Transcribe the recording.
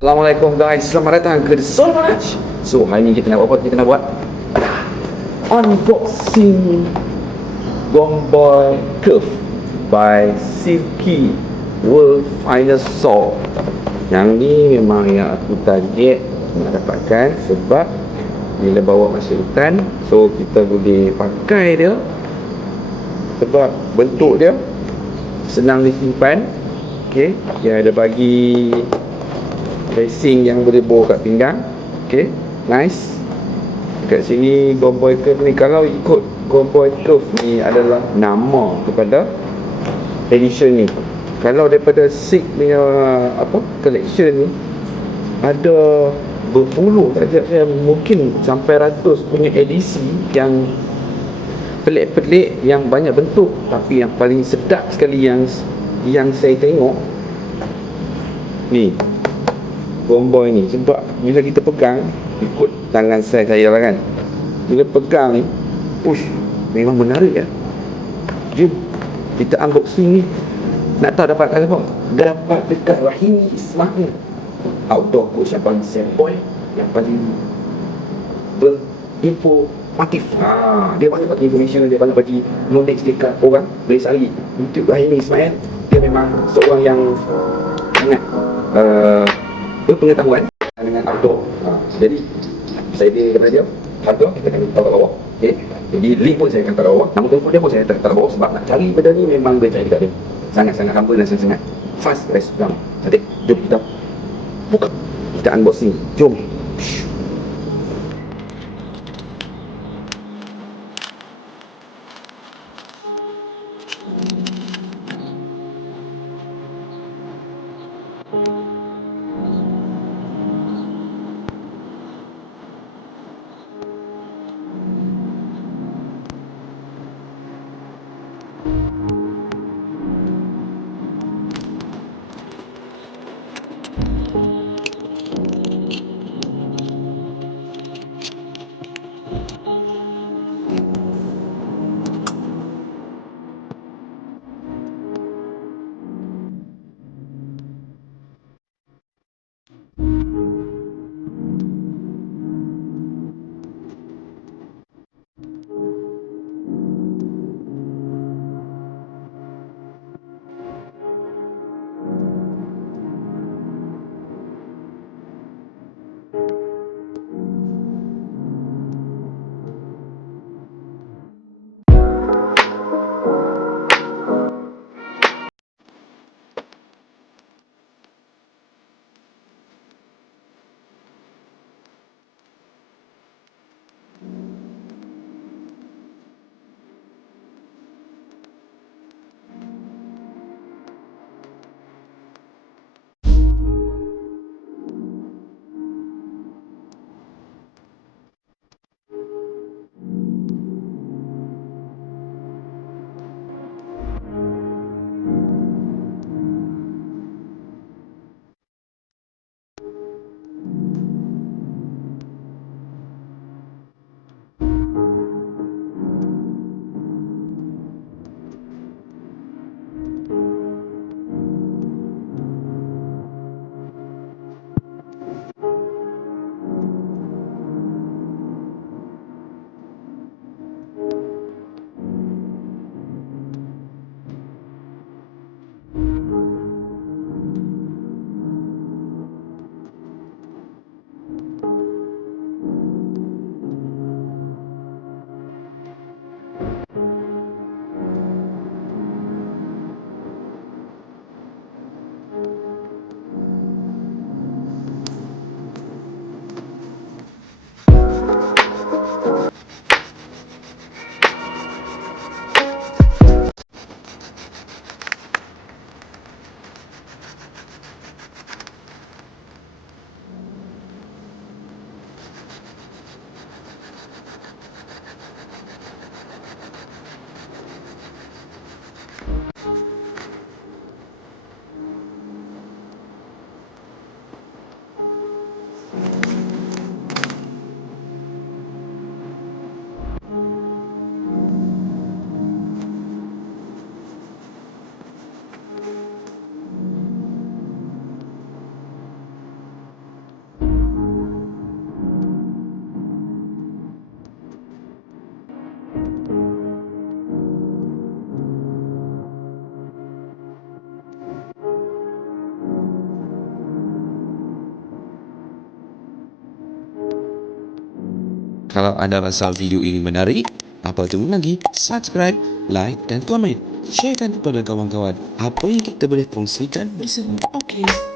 Assalamualaikum guys, selamat datang ke The Soul Manage. So hari ni kita nak buat apa? Kita nak buat unboxing Gomboy Curve by Silky World Finest Saw. Yang ni memang yang aku target nak dapatkan sebab bila bawa masuk hutan, so kita boleh pakai dia sebab bentuk dia senang disimpan. Okay, dia ada bagi casing yang boleh bawa kat pinggang. Okay, nice. Kat sini Gomboy Curve ni, kalau ikut Gomboy Curve ni adalah nama kepada edition ni. Kalau daripada SICK punya collection ni, ada berpuluh saja, mungkin sampai ratus punya edisi yang pelik-pelik, yang banyak bentuk. Tapi yang paling sedap sekali yang saya tengok ni Gomboy ni, sebab bila kita pegang, ikut tangan saya lah kan, bila pegang ni, memang menarik ya. Jom kita unboxing ni. Nak tahu dapat kat apa? Dapat dekat Rahimi Ismail, outdoor coach yang paling semboy, yang paling berinformatif. Dia banyak bagi information, dia banyak bagi knowledge dekat orang. Boleh cari YouTube Rahimi Ismail. Dia memang seorang yang sangat berpengetahuan dengan outdoor. Jadi saya kepada dia, outdoor kita akan letak kat bawah. Okay? Jadi link pun saya akan letak kat bawah, nama telefon dia pun saya letak kat bawah. Sebab nak cari benda ni memang boleh cari dekat dia. Sangat-sangat humble dan sangat fast response. Cantik. Jom kita buka, kita unboxing. Jom. Kalau anda rasa video ini menarik, apa tunggu lagi? Subscribe, like dan komen. Sharekan kepada kawan-kawan apa yang kita boleh kongsikan bersama. Okey.